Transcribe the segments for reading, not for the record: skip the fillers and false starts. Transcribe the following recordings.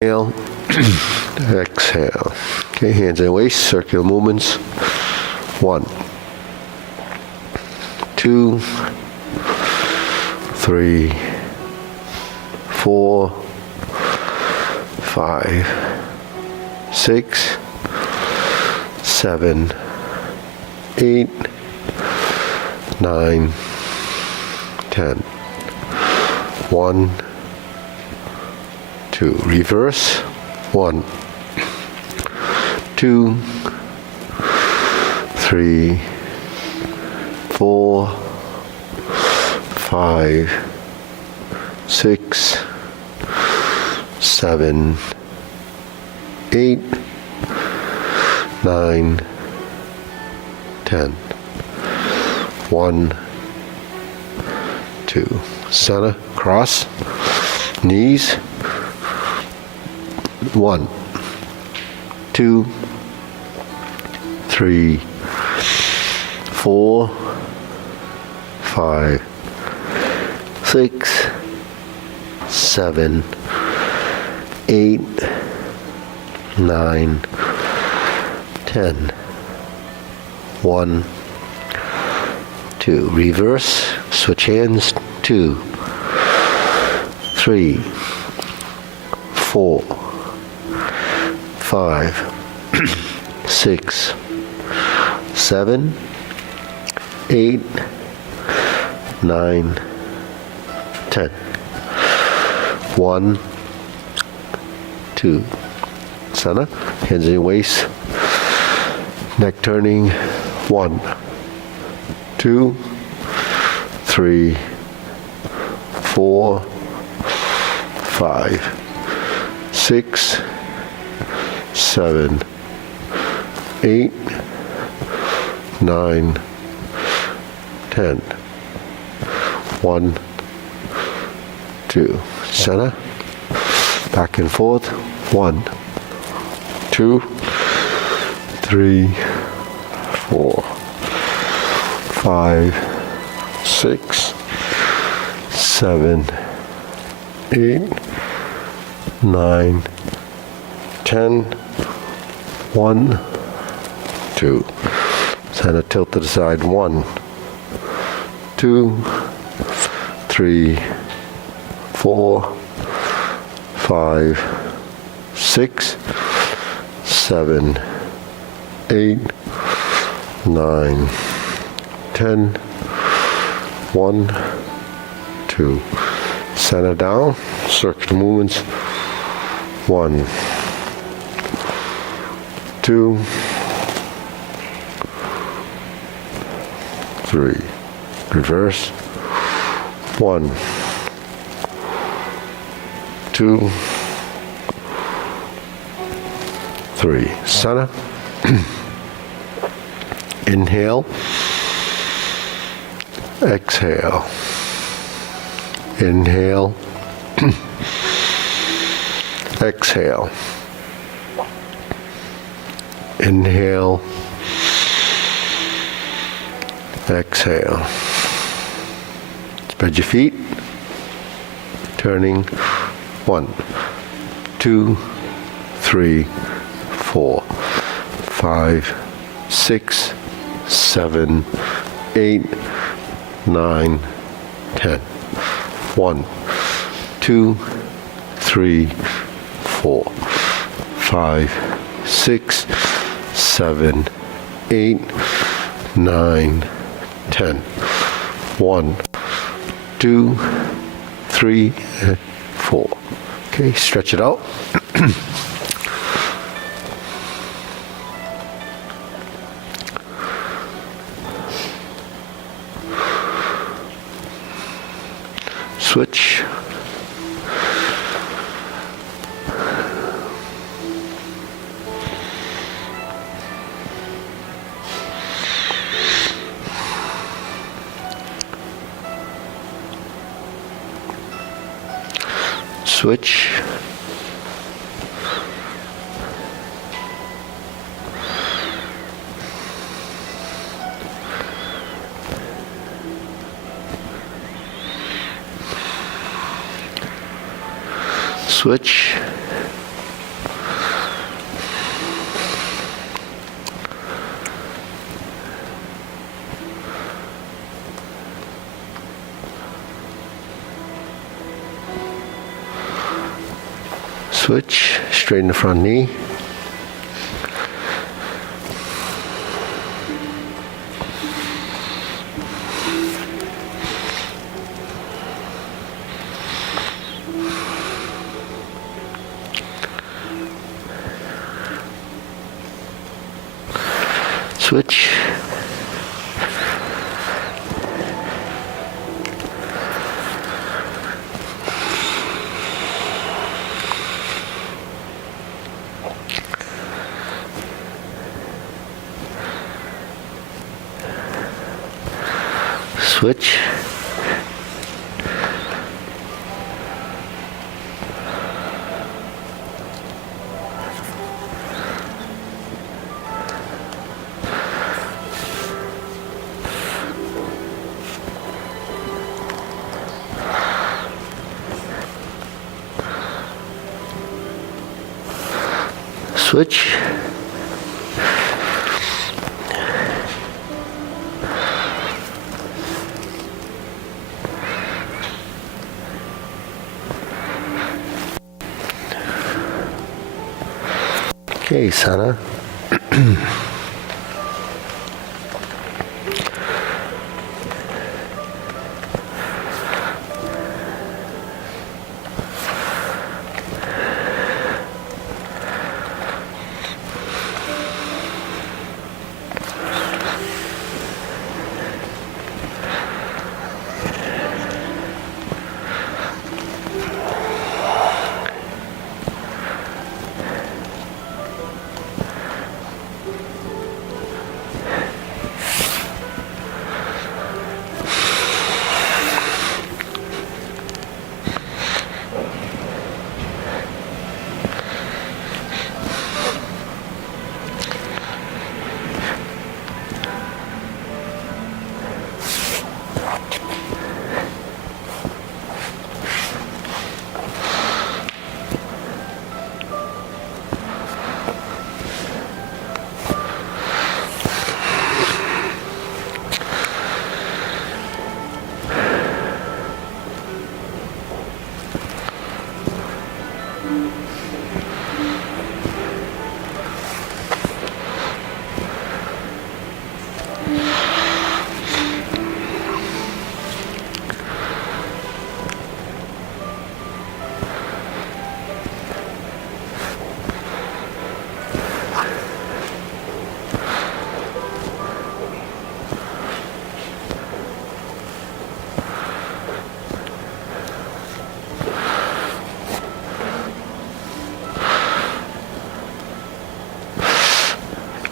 Inhale, exhale. Okay, hands and waist, circular movements. 1, 2, 3, 4, 5, 6, 7, 8, 9, 10. 1, 2. Reverse. 1, 2, 3, 4, 5, 6, 7, 8, 9, 10. 1, 2. Center, cross, knees. 1, 2, 3, 4, 5, 6, 7, 8, 9, 10. 1, 2. Reverse, switch hands. 2, 3, 4, 5, 6, 7, 8, 9, 10. 1, 2. Center, hands in your waist, neck turning. 1, 2, 3, 4, 5, 6, 7, 8, 9, 10. 1, 2. Center, back and forth. 1, 2, 3, 4, 5, 6, 7, 8, 9, 10. 1, 2. Center, tilt to the side. 1, 2, 3, 4, 5, 6, 7, 8, 9, 10. 1, 2. Center down, circular movements. 1, 2, 3. Reverse. 1, 2, 3. Center. Inhale. Exhale. Inhale. Exhale. Inhale. Exhale. Spread your feet. Turning. 1, 2, 3, 4, 5, 6, 7, 8, 9, 10. 1, 2, 3, 4, 5, 6, 7, 8, 9, 10. 1, 2, 3, 4. Okay, stretch it out. Switch. Switch. Switch. Switch, straighten the front knee. Switch. Switch. Switch. Okay, Sana.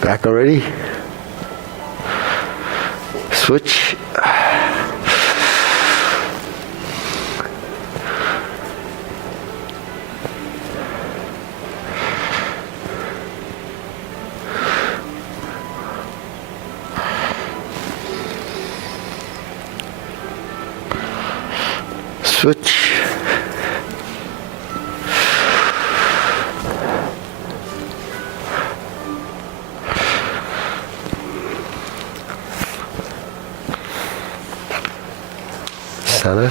Back already? Switch. Switch. Sana.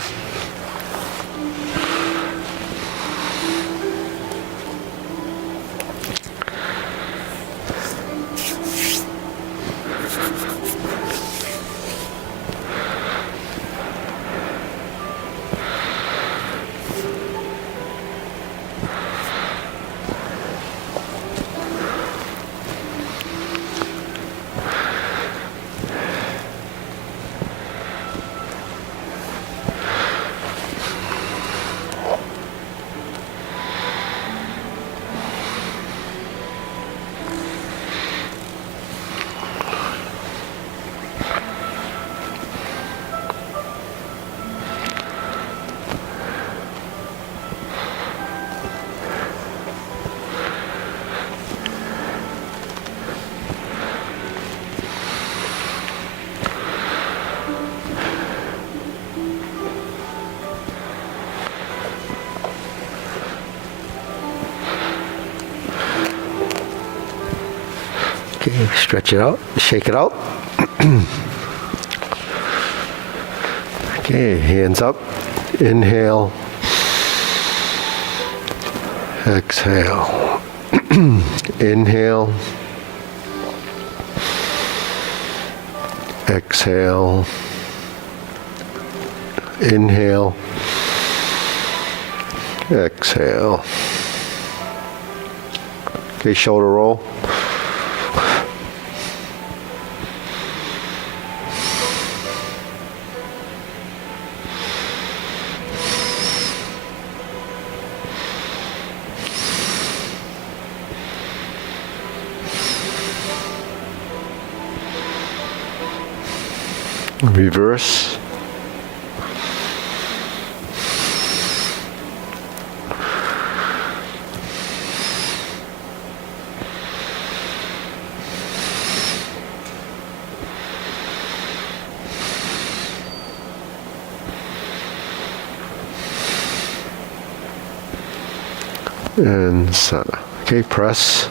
Okay, stretch it out, shake it out. Okay, hands up, inhale. Exhale. Inhale. Exhale. Inhale. Exhale. Okay, shoulder roll. Reverse. And sana. Okay, press.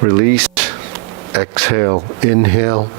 Release. Exhale. Inhale.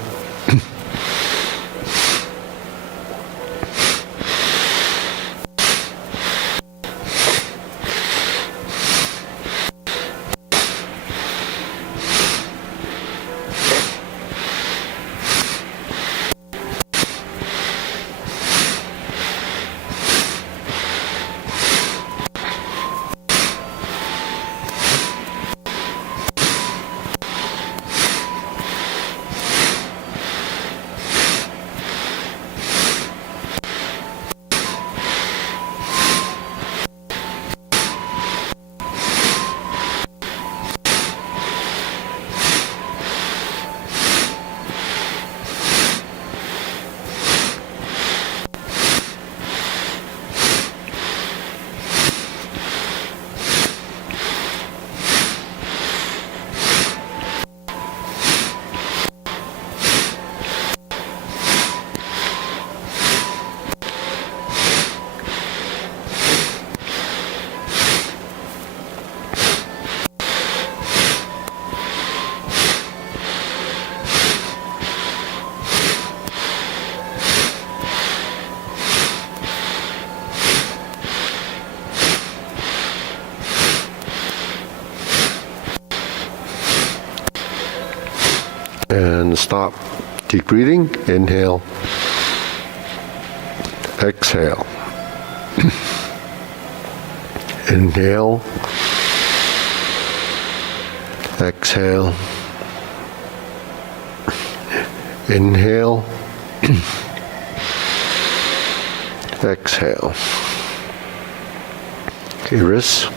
And stop. Deep breathing. Inhale. Exhale. Inhale. Exhale. Inhale. Exhale. Okay, wrists.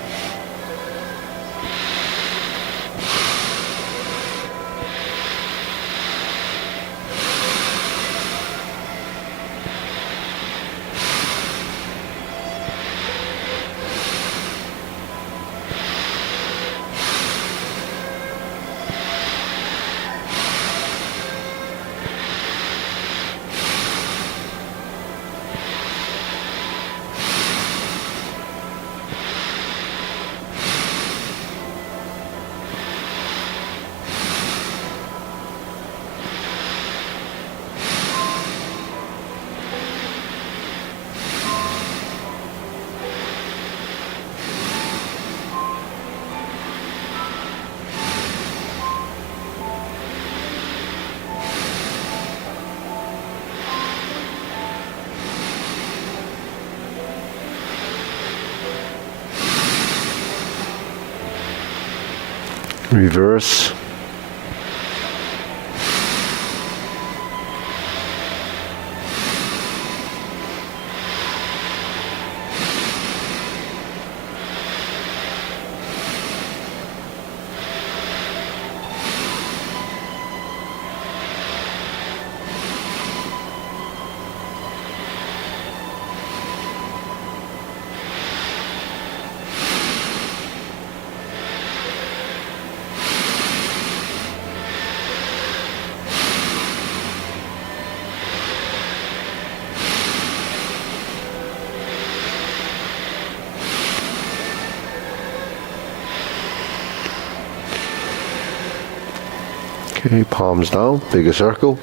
Reverse. Okay, palms down, bigger circle.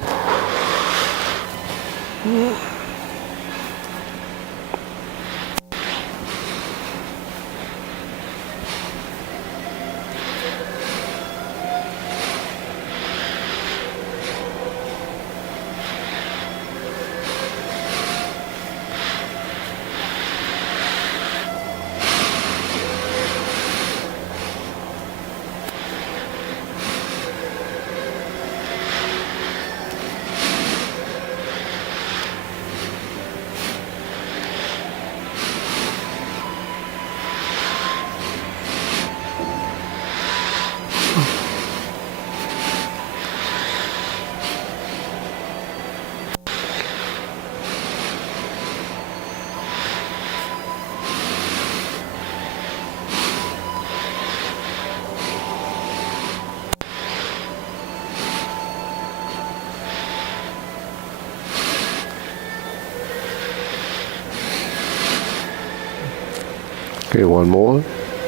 Okay, one more,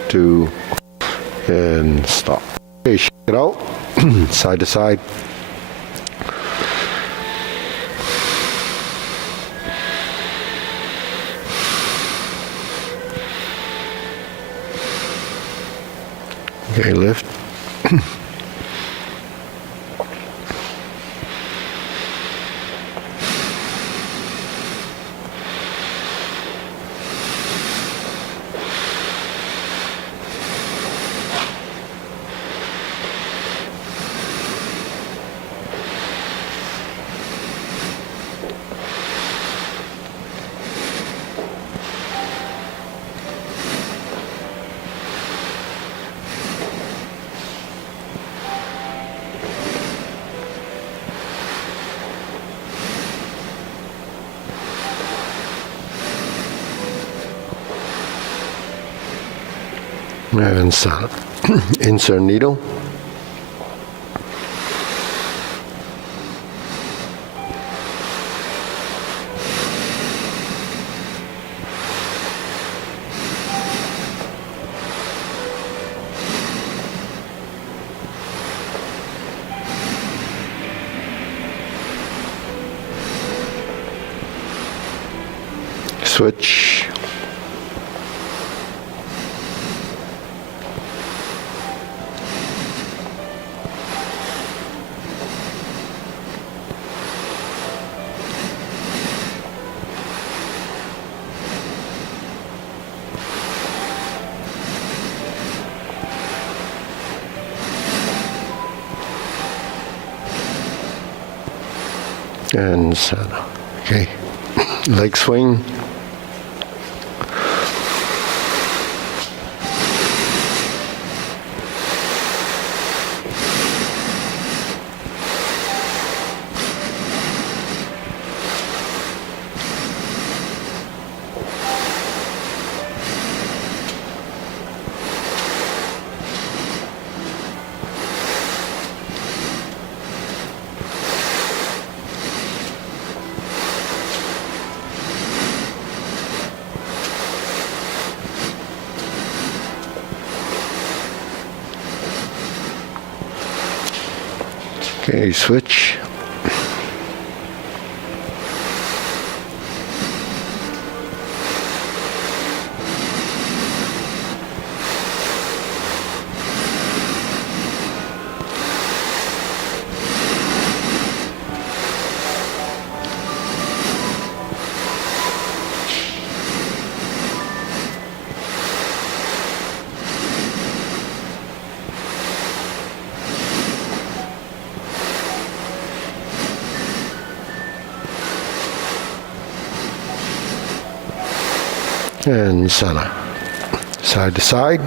2, and stop. Okay, shake it out, side to side. Okay, lift. And stop. Insert needle. Switch. And center. Okay. Leg swing. Okay, switch. And center. Side to side.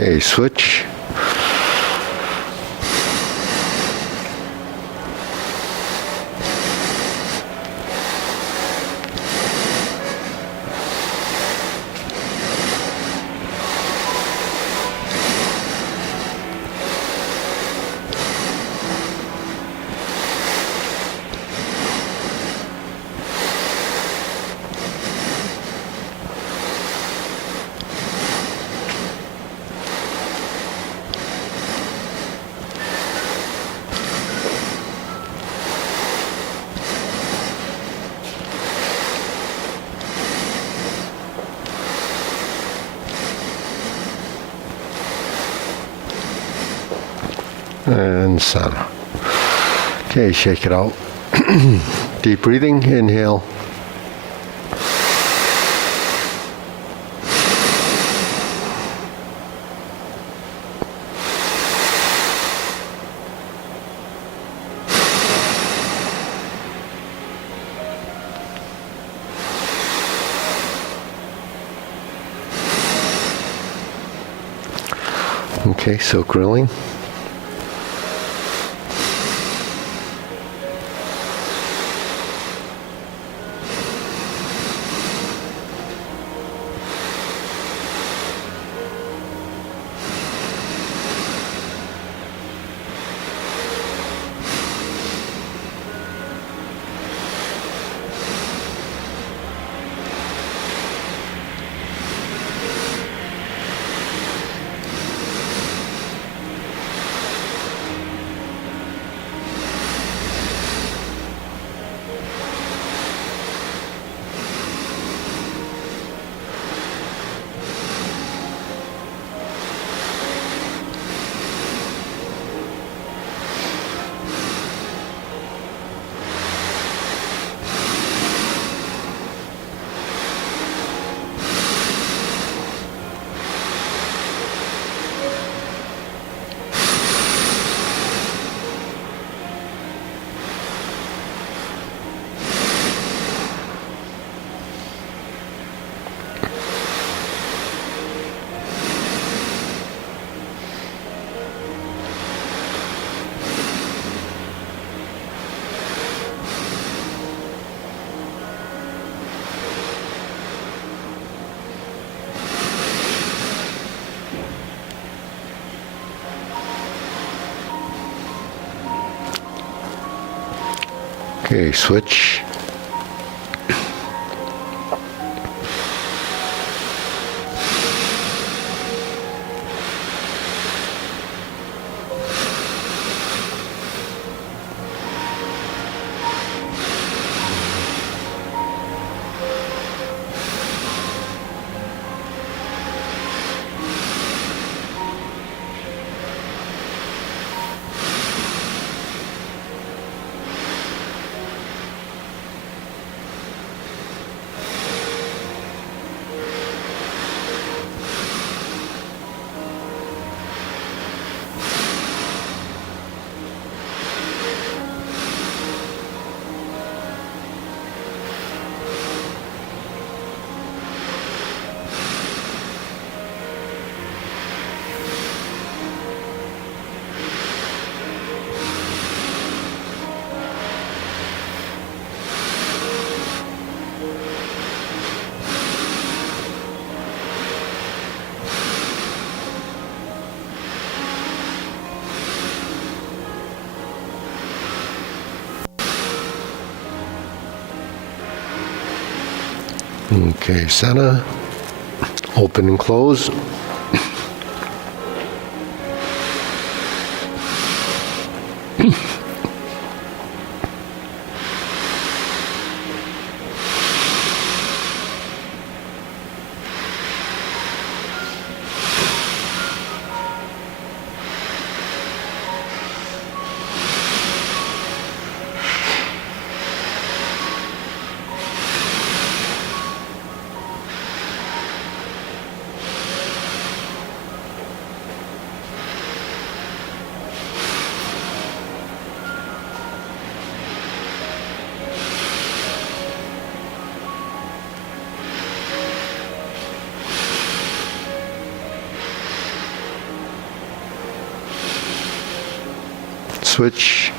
Okay, switch. And center. Okay, shake it out. Deep breathing, inhale. Okay, silk grilling. Okay, switch. Okay, center, open and close. Switch.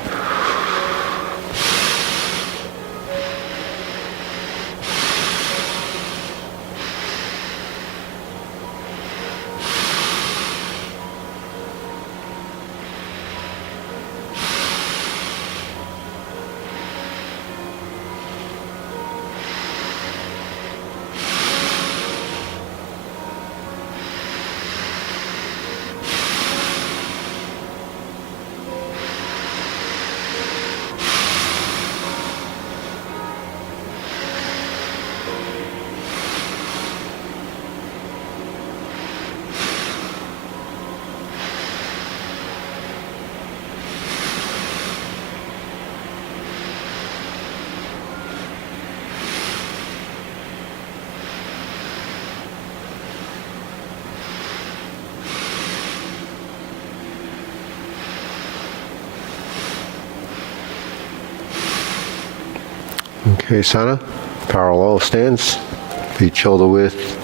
Okay, center, parallel stance, feet shoulder width.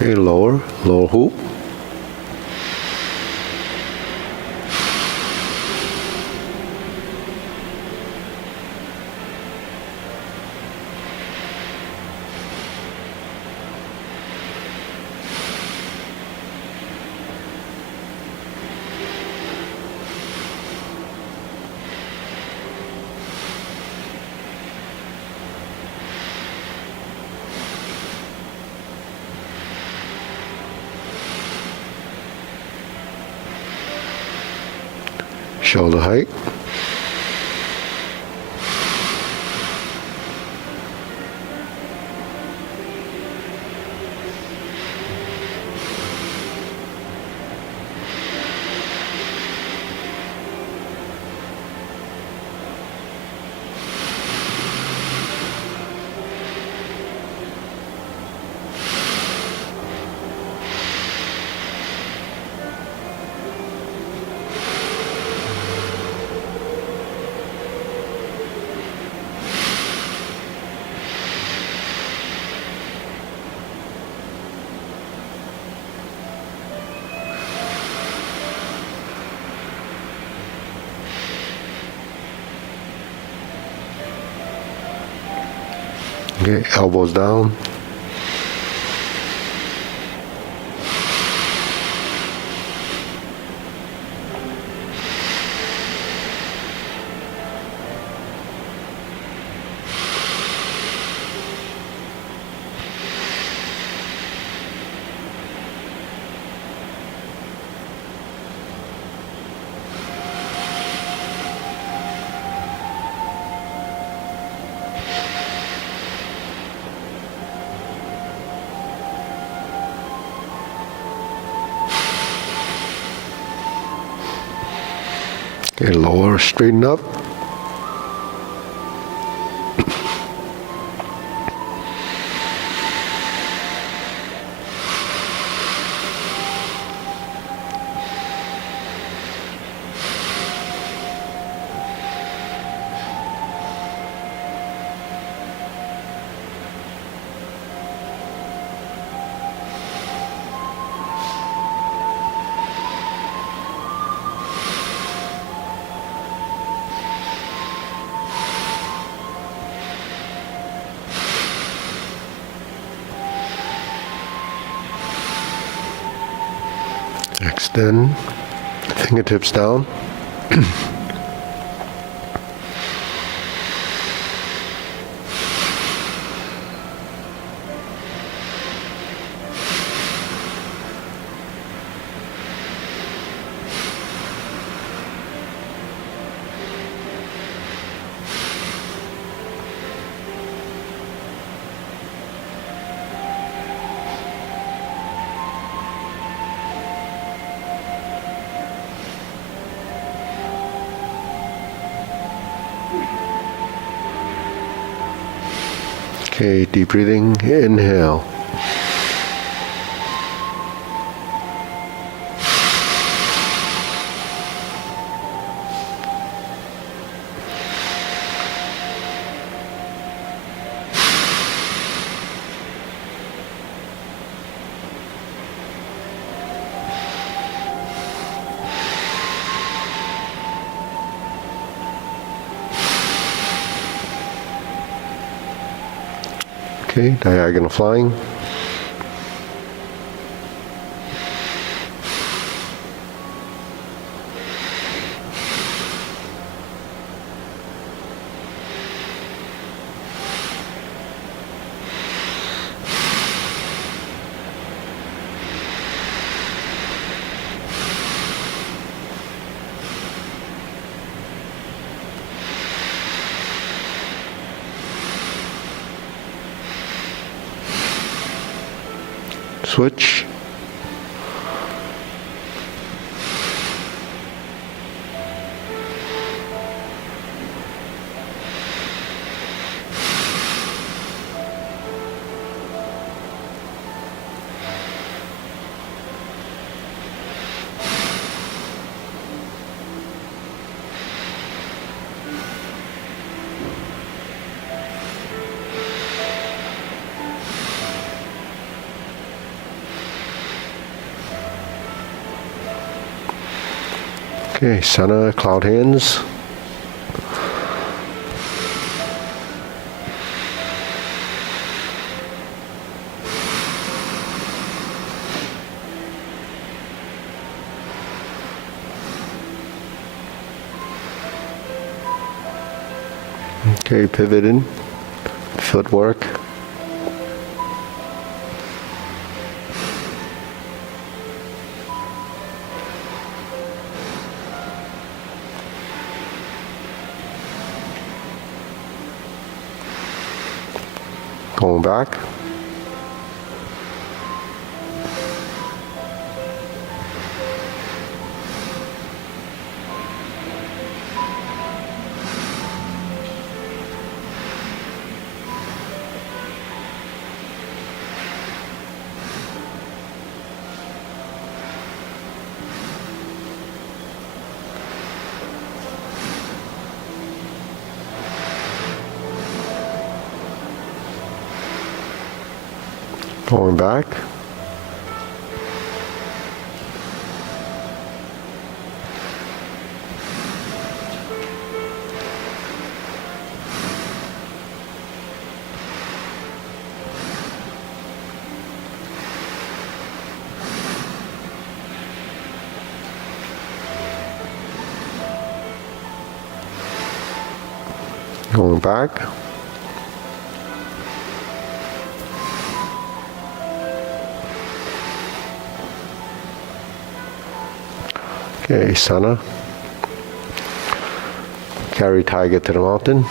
Okay, lower hoop. Shoulder height. Okay, elbows down. Okay, lower, straighten up. Extend, fingertips down. Okay, deep breathing, inhale. Okay, diagonal flying. Switch. Okay, center, cloud hands. Okay, pivoting, footwork. Going back. Going back. Going back. Okay, Sana. Carry tiger to the mountain.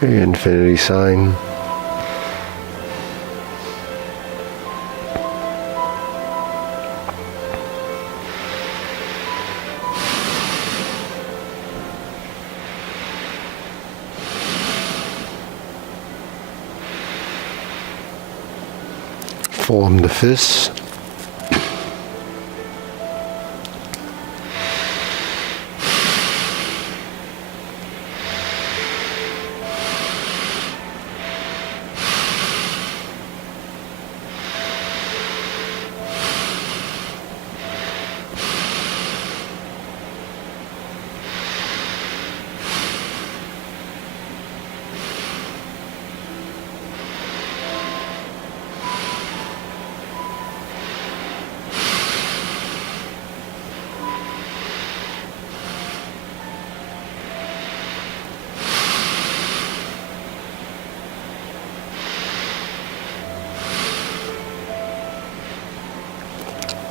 Okay, infinity sign. Form the fists.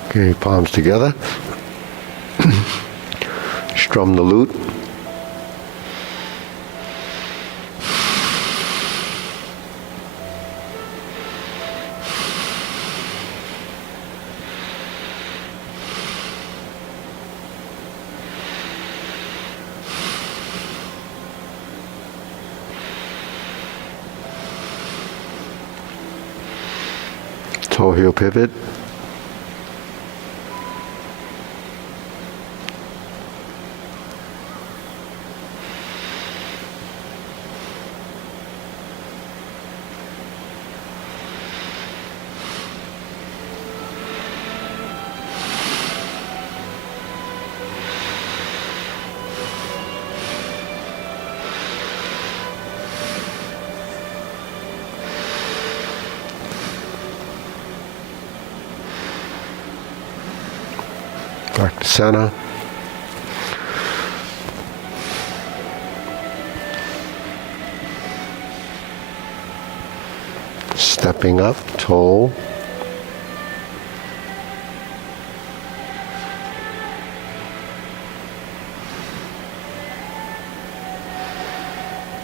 Okay, palms together. Strum the lute. Toe heel pivot. Back to center. Stepping up, toe.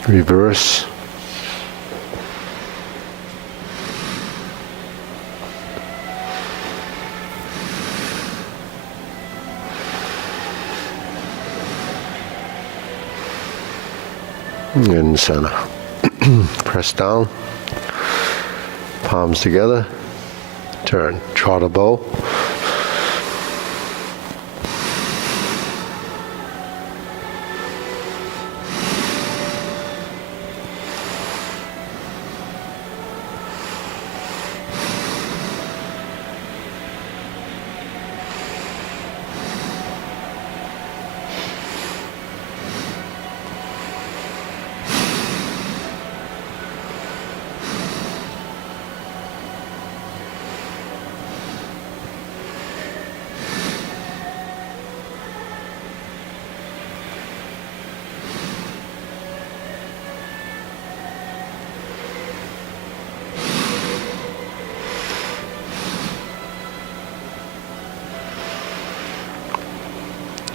reverse, in center. Press down, palms together, turn, charter bow.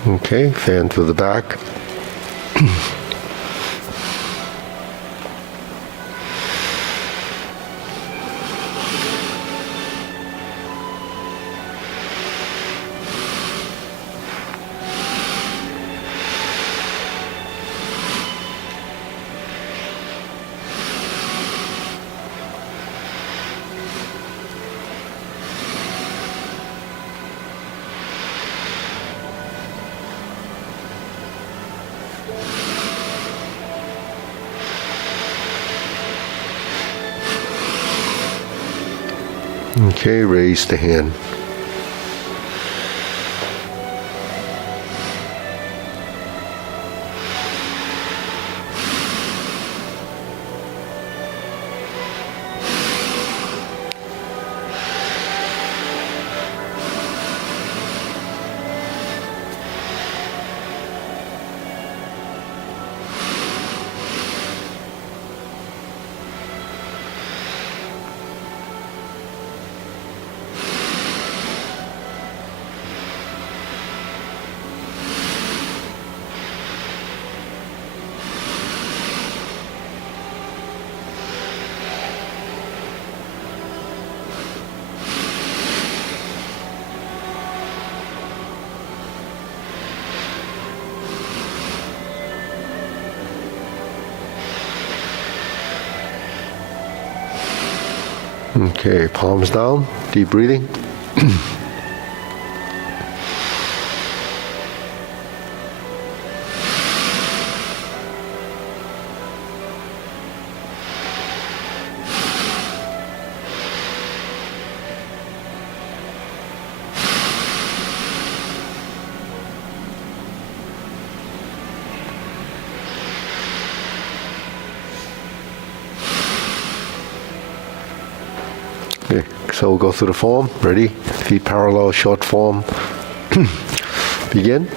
Okay, fan to the back. Okay, raise the hand. Okay, palms down, deep breathing. Okay, so we'll go through the form. Ready? Feet parallel, short form. Begin.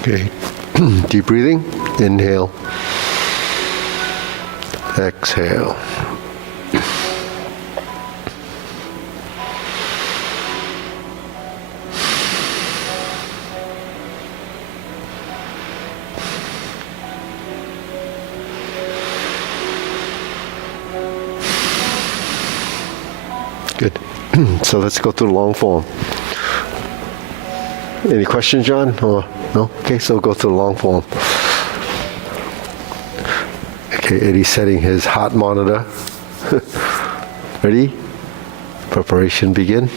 Okay. Deep breathing. Inhale. Exhale. Good. So let's go through the long form. Any questions, John? Or no? Okay, so we'll go through the long form. Okay, Eddie's setting his heart monitor. Ready? Preparation begin.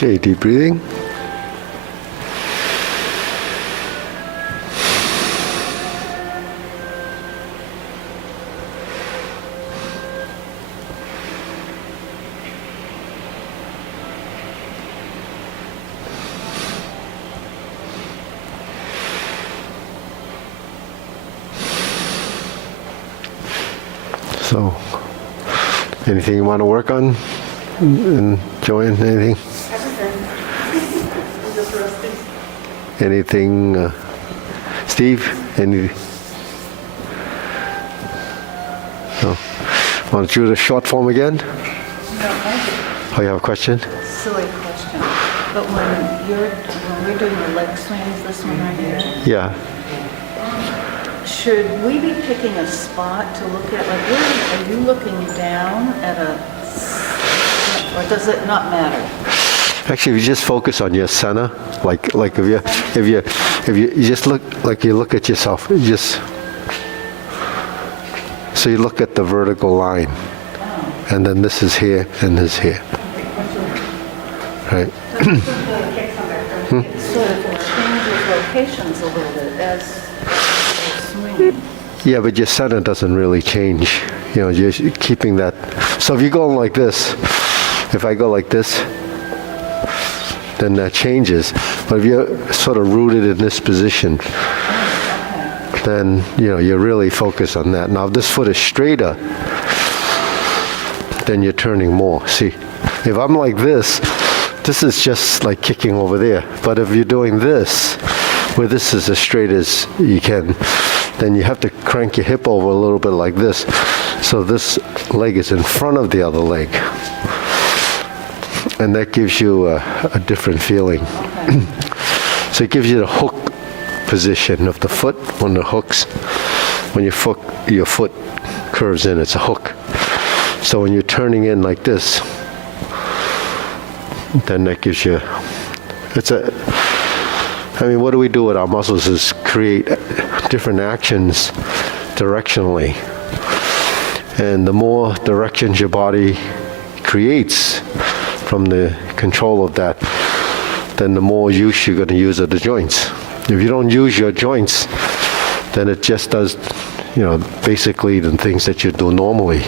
Okay, deep breathing. So, anything you want to work on? And Joanne, anything? Anything? Steve? Any? No. Want to do the short form again? No, Oh, you have a question? silly question. But when we're doing the leg swings, this one right here, Yeah. should we be picking a spot to look at? Like, where are you looking down at or does it not matter? Actually, if you just focus on your center, like if you just look like you look at yourself, so you look at the vertical line, and then this is here and this here, right? It sort of changes locations a little bit as you're swinging. Yeah, but your center doesn't really change. You know, you're keeping that. So if you go like this, if I go like this, then that changes. But if you're sort of rooted in this position, then, you know, you're really focused on that. Now, if this foot is straighter, then you're turning more. See, if I'm like this is just like kicking over there. But if you're doing this, where this is as straight as you can, then you have to crank your hip over a little bit like this. So this leg is in front of the other leg. And that gives you a different feeling. Okay. So it gives you the hook position of the foot when the hooks, when your foot curves in, it's a hook. So when you're turning in like this, then that gives you, I mean, what do we do with our muscles is create different actions directionally. And the more directions your body creates from the control of that, then the more use you're going to use of the joints. If you don't use your joints, then it just does, you know, basically the things that you do normally.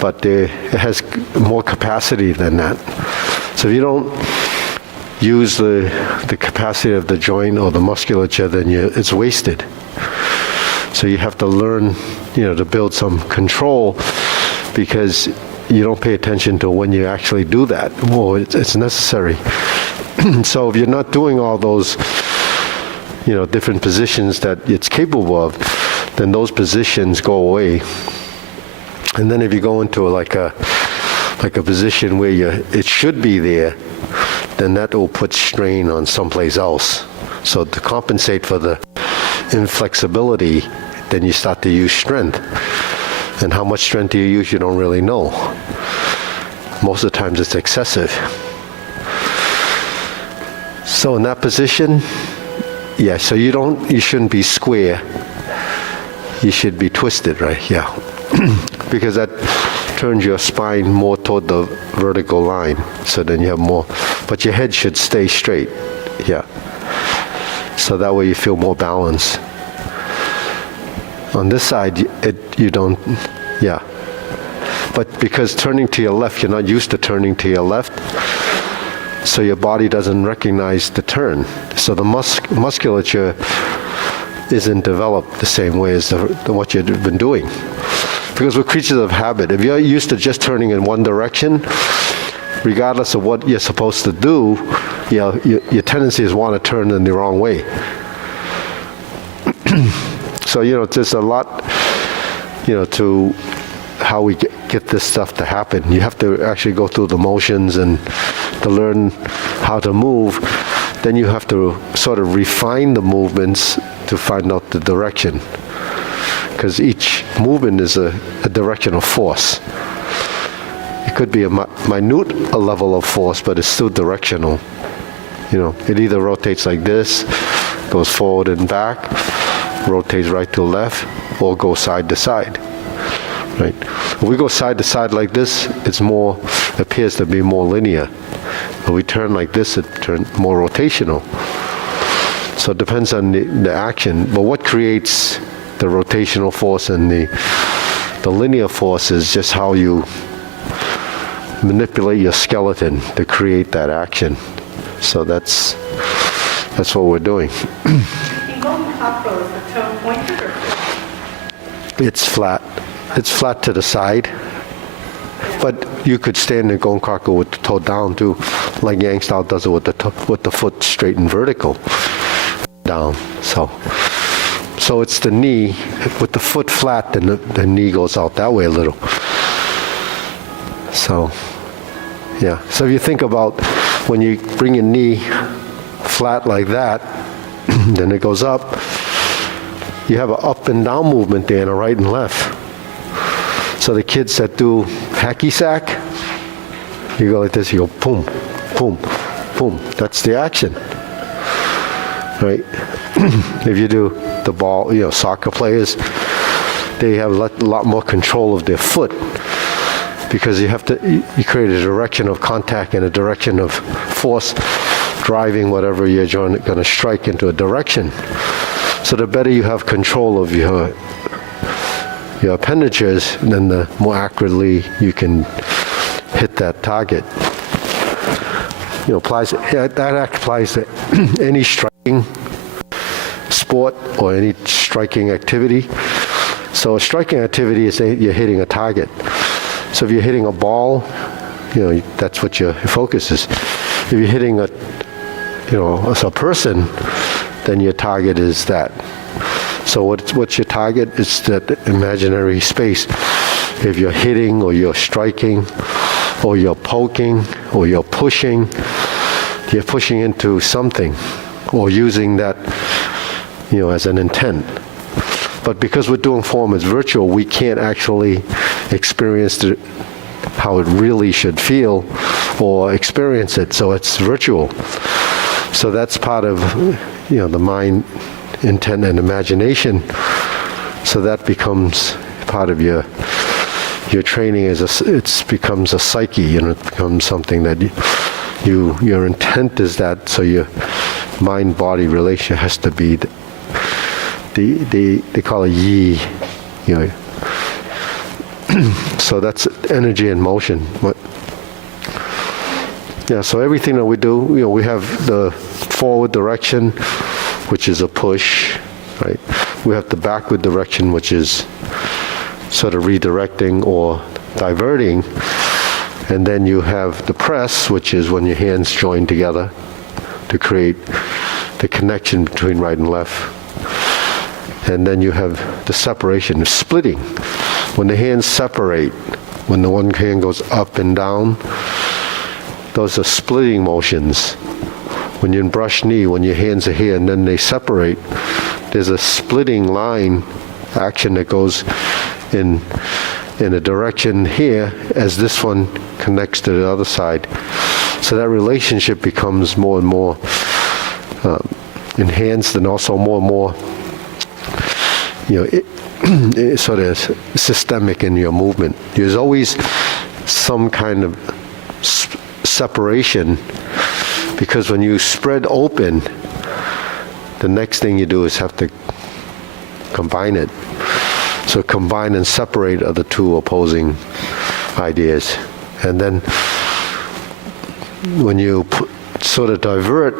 But it has more capacity than that. So if you don't use the capacity of the joint or the musculature, then it's wasted. So you have to learn, you know, to build some control, because you don't pay attention to when you actually do that. Well, it's necessary. So if you're not doing all those, you know, different positions that it's capable of, then those positions go away. And then if you go into like a position where it should be there, then that will put strain on someplace else. So to compensate for the inflexibility, then you start to use strength. And how much strength do you use, you don't really know. Most of the times it's excessive. So in that position, yeah, so you shouldn't be square. You should be twisted, right? Yeah. Because that turns your spine more toward the vertical line. So then you have more, but your head should stay straight. Yeah. So that way you feel more balance. On this side, you don't, yeah. But because turning to your left, you're not used to turning to your left, so your body doesn't recognize the turn. So the musculature isn't developed the same way as what you've been doing. Because we're creatures of habit. If you're used to just turning in one direction, regardless of what you're supposed to do, you know, your tendency is want to turn in the wrong way. So, you know, there's a lot, you know, to how we get this stuff to happen. You have to actually go through the motions and to learn how to move. Then you have to sort of refine the movements to find out the direction. Because each movement is a direction of force. It could be a minute level of force, but it's still directional. You know, it either rotates like this, goes forward and back, rotates right to left, or goes side to side. Right? If we go side to side like this, it's more appears to be more linear. When we turn like this, it turns more rotational. So it depends on the action. But what creates the rotational force and the linear force is just how you manipulate your skeleton to create that action. So that's what we're doing. In Golden Cockroach, is the toe pointed or flat? It's flat. It's flat to the side. But you could stand in Gonkaku with the toe down too, like Yang style does it with the foot straight and vertical down. So it's the knee with the foot flat, then the knee goes out that way a little. So, yeah. So if you think about when you bring your knee flat like that, then it goes up. You have an up and down movement there and a right and left. So the kids that do hacky sack, you go like this, you go boom, boom, boom. That's the action, right? If you do the ball, soccer players, they have a lot more control of their foot because you create a direction of contact and a direction of force driving whatever you're going to strike into a direction. So the better you have control of your appendages, then the more accurately you can hit that target. That applies to any striking sport or any striking activity. So a striking activity is you're hitting a target. So if you're hitting a ball, that's what your focus is. If you're hitting as a person, then your target is that. So what's your target? It's that imaginary space. If you're hitting or you're striking or you're poking or you're pushing into something or using that, as an intent. But because we're doing form as virtual, we can't actually experience how it really should feel or experience it. So it's virtual. So that's part of, the mind, intent, and imagination. So that becomes part of your training. It becomes a psyche, it becomes something that your intent is that. So your mind-body relation has to be they call it yi. So that's energy in motion. So everything that we do, we have the forward direction, which is a push, right? We have the backward direction, which is sort of redirecting or diverting. And then you have the press, which is when your hands join together to create the connection between right and left. And then you have the separation, the splitting. When the hands separate, when the one hand goes up and down, those are splitting motions. When you brush knee, when your hands are here and then they separate, there's a splitting line action that goes in a direction here as this one connects to the other side. So that relationship becomes more and more enhanced and also more and more sort of systemic in your movement. There's always some kind of separation because when you spread open, the next thing you do is have to combine it. So combine and separate are the two opposing ideas. And then when you sort of divert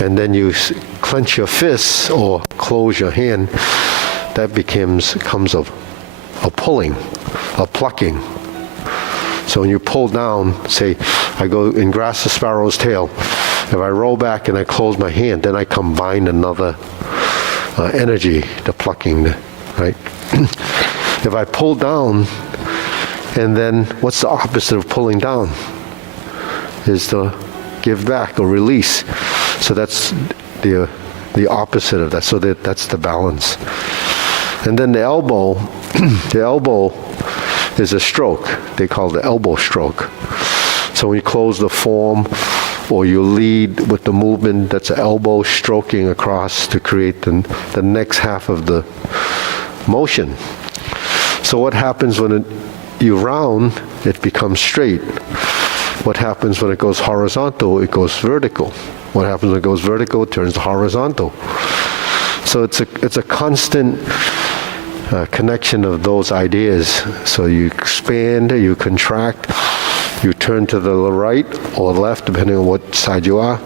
and then you clench your fists or close your hand, that becomes a pulling, a plucking. So when you pull down, say, I go and grasp the sparrow's tail. If I roll back and I close my hand, then I combine another energy, the plucking, right? If I pull down, and then what's the opposite of pulling down? Is the give back or release. So that's the opposite of that. So that's the balance. And then the elbow, the elbow is a stroke. They call it the elbow stroke. So when you close the form or you lead with the movement, that's elbow stroking across to create the next half of the motion. So what happens when you round, it becomes straight. What happens when it goes horizontal? It goes vertical. What happens when it goes vertical? It turns horizontal. So it's a constant connection of those ideas. So you expand, you contract, you turn to the right or left, depending on what side you are.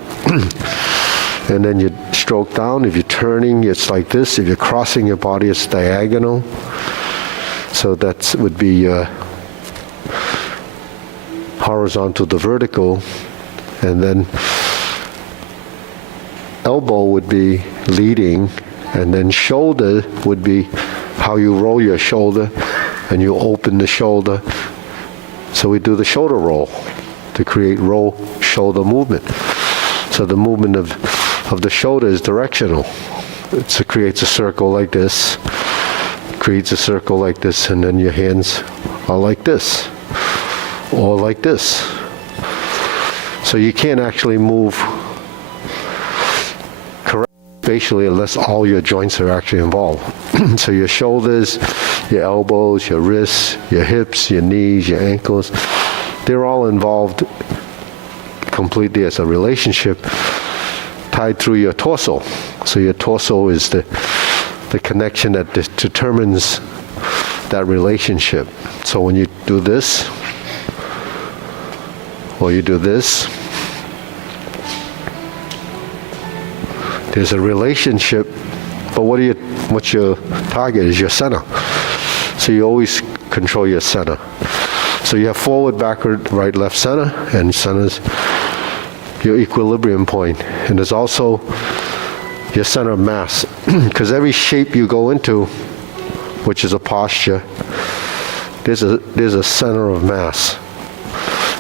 And then you stroke down. If you're turning, it's like this. If you're crossing your body, it's diagonal. So that would be horizontal to vertical. And then elbow would be leading. And then shoulder would be how you roll your shoulder. And you open the shoulder. So we do the shoulder roll to create roll shoulder movement. So the movement of the shoulder is directional. It creates a circle like this, creates a circle like this, and then your hands are like this, or like this. So you can't actually move correctly spatially unless all your joints are actually involved. So your shoulders, your elbows, your wrists, your hips, your knees, your ankles, they're all involved completely as a relationship tied through your torso. So your torso is the connection that determines that relationship. So when you do this, or you do this, there's a relationship, but what's your target is your center. So you always control your center. So you have forward, backward, right, left, center, and center's your equilibrium point. And there's also your center of mass. Because every shape you go into, which is a posture, there's a center of mass.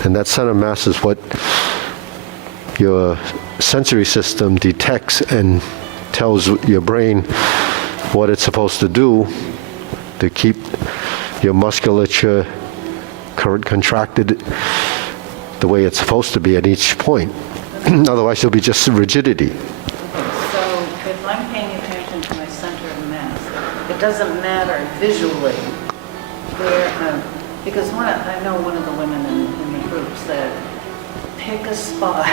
And that center of mass is what your sensory system detects and tells your brain what it's supposed to do to keep your musculature contracted the way it's supposed to be at each point. Otherwise, there'll be just rigidity. So if I'm paying attention to my center of mass, it doesn't matter visually where, because I know one of the women in the group said, pick a spot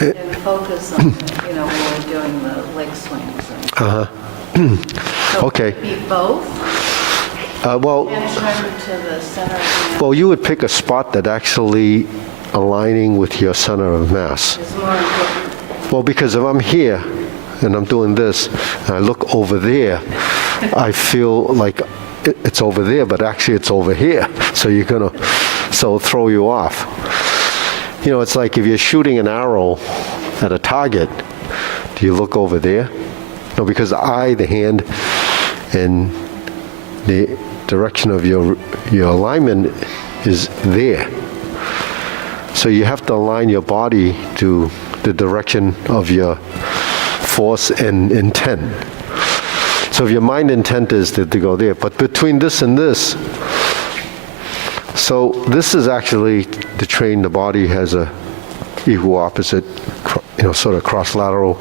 and focus on, when we're doing the leg swings. So Okay. Be both? Well, Attention to the center of mass well, you would pick a spot that actually aligning with your center of mass. is more important. Well, because if I'm here and I'm doing this, and I look over there, I feel like it's over there, but actually it's over here. So it'll throw you off. It's like if you're shooting an arrow at a target, do you look over there? No, because the hand, and the direction of your alignment is there. So you have to align your body to the direction of your force and intent. So if your mind intent is to go there, but between this and this, so this is actually to train the body has a equal opposite, sort of cross-lateral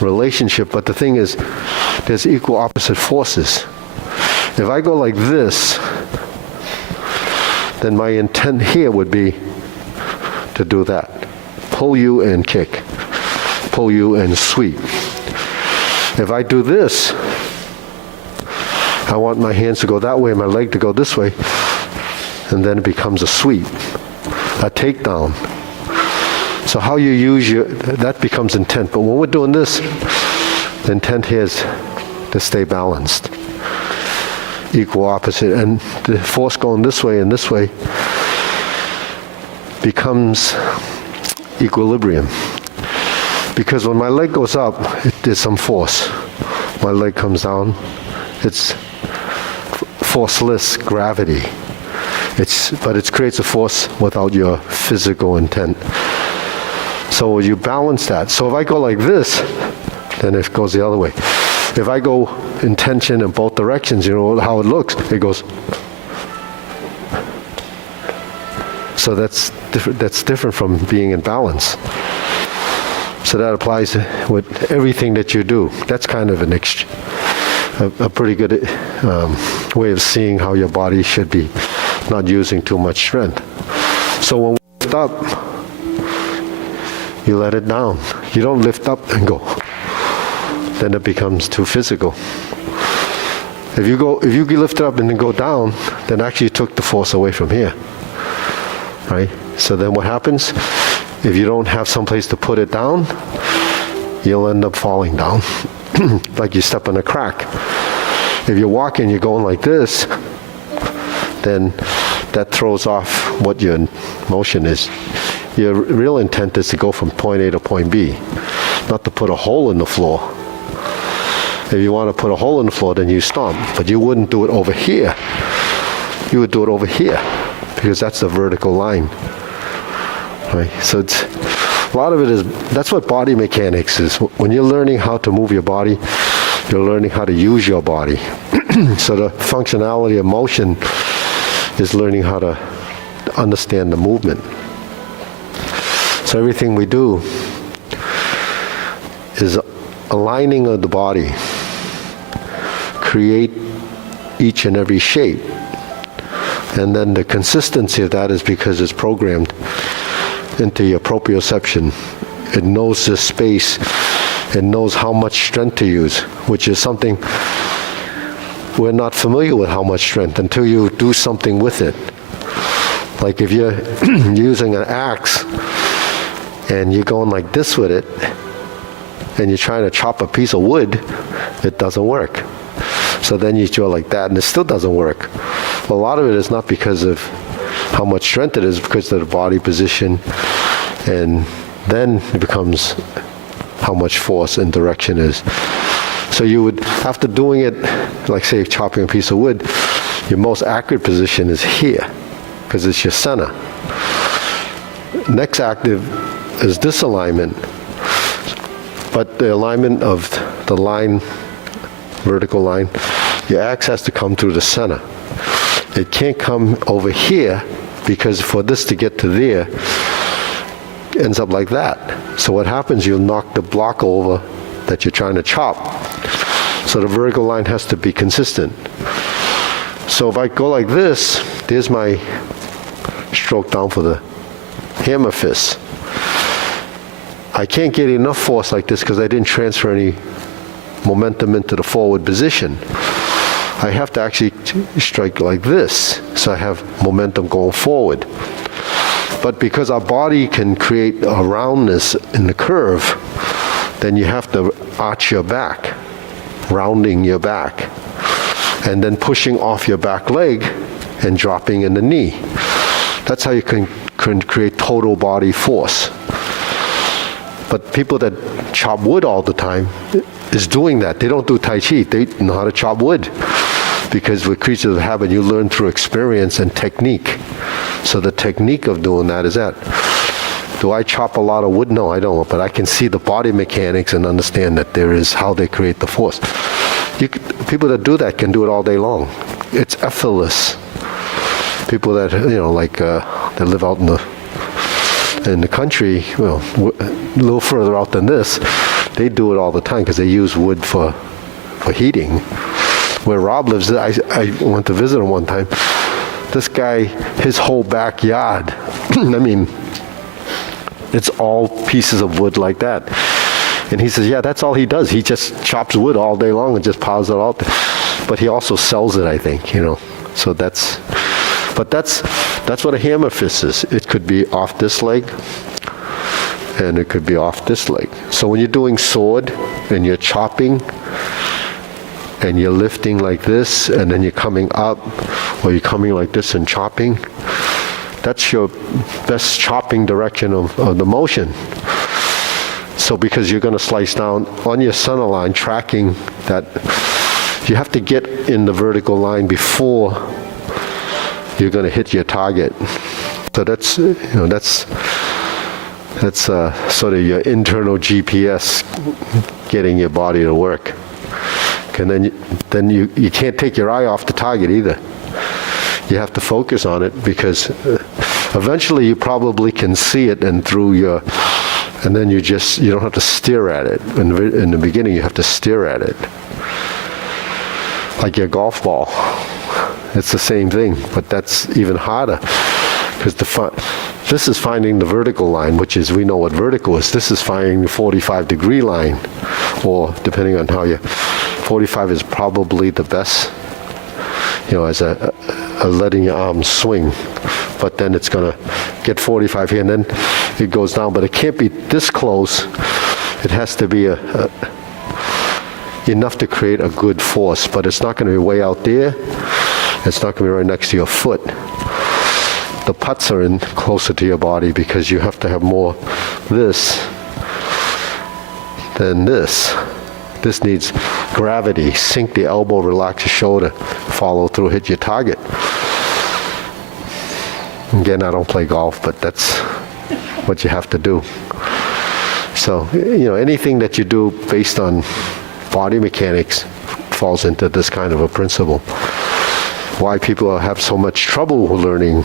relationship. But the thing is, there's equal opposite forces. If I go like this, then my intent here would be to do that. Pull you and kick. Pull you and sweep. If I do this, I want my hands to go that way, my leg to go this way, and then it becomes a sweep, a takedown. So how you use that becomes intent. But when we're doing this, the intent here is to stay balanced. Equal opposite. And the force going this way and this way becomes equilibrium. Because when my leg goes up, there's some force. My leg comes down, it's forceless gravity. But it creates a force without your physical intent. So you balance that. So if I go like this, then it goes the other way. If I go in tension in both directions, how it looks, it goes. So that's different from being in balance. So that applies with everything that you do. That's kind of a pretty good way of seeing how your body should be not using too much strength. So when we're lift up, you let it down. You don't lift up and go. Then it becomes too physical. If you lift it up and then go down, then actually you took the force away from here, right? So then what happens? If you don't have someplace to put it down, you'll end up falling down, like you step on a crack. If you're walking, you're going like this, then that throws off what your motion is. Your real intent is to go from point A to point B, not to put a hole in the floor. If you want to put a hole in the floor, then you stomp. But you wouldn't do it over here. You would do it over here, because that's the vertical line. Right? So it's, a lot of it is, that's what body mechanics is. When you're learning how to move your body, you're learning how to use your body. So the functionality of motion is learning how to understand the movement. So everything we do is aligning of the body, create each and every shape. And then the consistency of that is because it's programmed into your proprioception. It knows this space. It knows how much strength to use, which is something we're not familiar with, how much strength, until you do something with it. Like if you're using an axe and you're going like this with it, and you're trying to chop a piece of wood, it doesn't work. So then you go like that, and it still doesn't work. Well, a lot of it is not because of how much strength it is, because of the body position, and then it becomes how much force and direction is. So you would, after doing it, like say chopping a piece of wood, your most accurate position is here, because it's your center. Next active is this alignment. But the alignment of the line, vertical line, your axe has to come through the center. It can't come over here, because for this to get to there, it ends up like that. So what happens, you'll knock the block over that you're trying to chop. So the vertical line has to be consistent. So if I go like this, there's my stroke down for the hammer fist. I can't get enough force like this because I didn't transfer any momentum into the forward position. I have to actually strike like this, so I have momentum going forward. But because our body can create a roundness in the curve, then you have to arch your back, rounding your back, and then pushing off your back leg and dropping in the knee. That's how you can create total body force. But people that chop wood all the time is doing that. They don't do Tai Chi. They know how to chop wood. Because with creatures of habit, you learn through experience and technique. So the technique of doing that is that. Do I chop a lot of wood? No, I don't. But I can see the body mechanics and understand that there is how they create the force. People that do that can do it all day long. It's effortless. People that, that live out in the country, well, a little further out than this, they do it all the time because they use wood for heating. Where Rob lives, I went to visit him one time. This guy, his whole backyard, I mean, it's all pieces of wood like that. And he says, yeah, that's all he does. He just chops wood all day long and just piles it out. But he also sells it, I think, So that's what a hammer fist is. It could be off this leg, and it could be off this leg. So when you're doing sword, and you're chopping, and you're lifting like this, and then you're coming up, or you're coming like this and chopping, that's your best chopping direction of the motion. So because you're going to slice down on your center line, tracking that, you have to get in the vertical line before you're going to hit your target. So that's sort of your internal GPS getting your body to work. And then you can't take your eye off the target either. You have to focus on it, because eventually you probably can see it, and and then you don't have to stare at it. In the beginning you have to stare at it. Like your golf ball. It's the same thing, but that's even harder, because This is finding the vertical line, which is, we know what vertical is. This is finding the 45-degree line, or depending on how you, 45 is probably the best, as a letting your arms swing. But then it's going to get 45 here, and then it goes down. But it can't be this close. It has to be enough to create a good force, but it's not going to be way out there. It's not going to be right next to your foot. The putts are in closer to your body because you have to have more this than this. This needs gravity. Sink the elbow, relax your shoulder, follow through, hit your target. Again, I don't play golf, but that's what you have to do. So, anything that you do based on body mechanics falls into this kind of a principle. Why people have so much trouble learning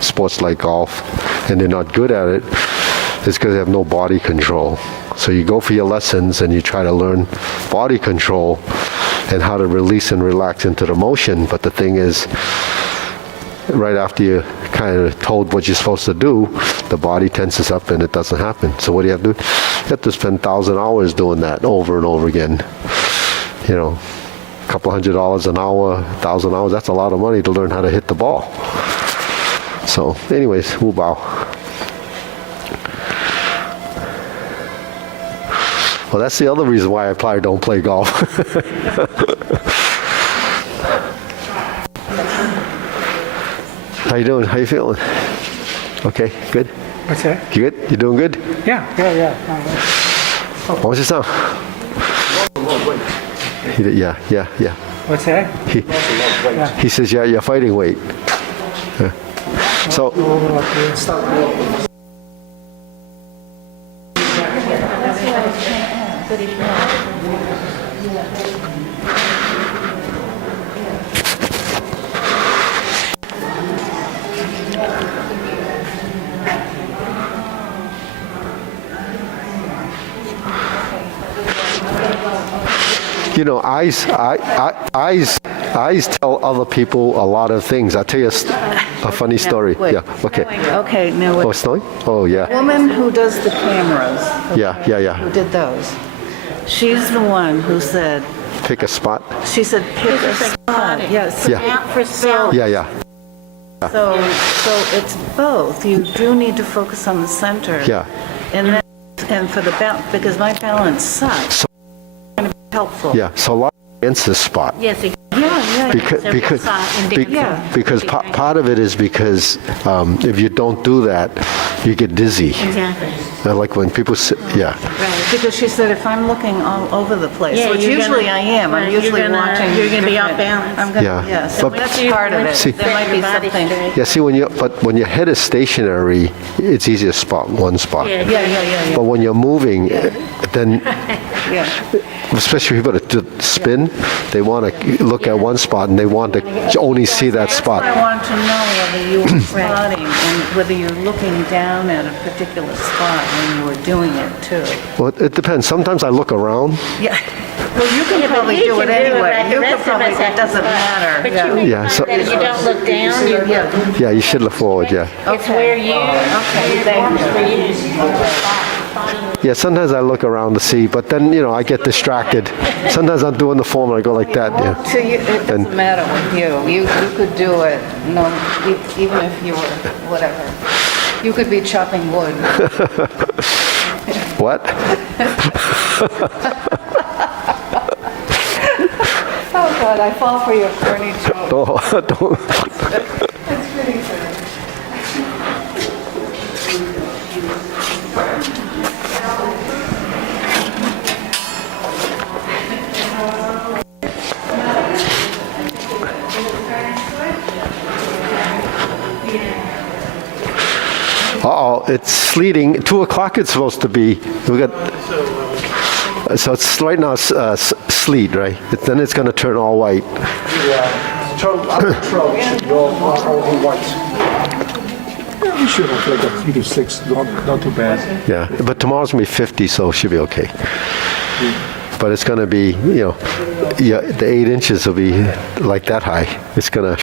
sports like golf and they're not good at it is because they have no body control. So you go for your lessons and you try to learn body control and how to release and relax into the motion, but the thing is, right after you kind of told what you're supposed to do, the body tenses up and it doesn't happen. So what do you have to do? You have to spend 1,000 hours doing that over and over again. A couple $100 an hour, 1,000 hours, that's a lot of money to learn how to hit the ball. So anyways, Wu Bao. Well, that's the other reason why I probably don't play golf. How you doing? How you feeling? Okay, good. What's that? You good? You doing good? Yeah. What's your sound? Yeah. What's that? He says, yeah, you're fighting weight. Yeah. So, eyes tell other people a lot of things. I'll tell you a funny story. Wait. Yeah, okay. Okay, now, Oh, it's snowing? Oh, yeah. woman who does the cameras, Yeah. who did those, she's the one who said, Pick a spot. she said, pick a spot. Yes. Yeah. For spell. Yeah. So it's both. You do need to focus on the center. Yeah. And for the balance, because my balance sucks. So it's going to be helpful. Yeah. So a lot against this spot. Yes, Because part of it is because if you don't do that, you get dizzy. exactly. Like when people sit, yeah. Right. Because she said, if I'm looking all over the place, Yeah, which you're usually gonna- I am, right, I'm you're usually gonna- watching. you're gonna be off different- balance. I'm gonna, Yeah. yes, But- that's part of it. See- There might be Your body something. straight. Yeah, see, when your head is stationary, it's easier to spot one spot. Yeah. But when you're moving, then, Yeah. especially people that do spin, they want to look at one spot and they want to only see that I spot. want to know whether you were spotting and whether you're looking down at a particular spot when you were doing it too. Well, it depends. Sometimes I look around. Yeah. Well, you can Yeah, but probably he do can it do it anyway. like the You rest could of probably, us have it doesn't to spot. matter. But Yeah. you may Yeah, find so- that if you don't look down, you Yeah, you should look forward, yeah. it's where you, it works for you. Yeah, sometimes I look around to see, but then, I get distracted. Sometimes I'm doing the form and I go like that, yeah. To you, it doesn't matter with you. You could do it, even if you were, whatever. You could be chopping wood. What? Oh, God, I fall for your corny joke. Don't. Uh-oh, it's sleeting. 2 o'clock it's supposed to be. We got. So it's right now sleet, right? Then it's going to turn all white. Upper throat should be all white. You should have like a 3 to 6, not too bad. Yeah, but tomorrow's going to be 50, so it should be okay. But it's going to be, the 8 inches will be like that high. It's going to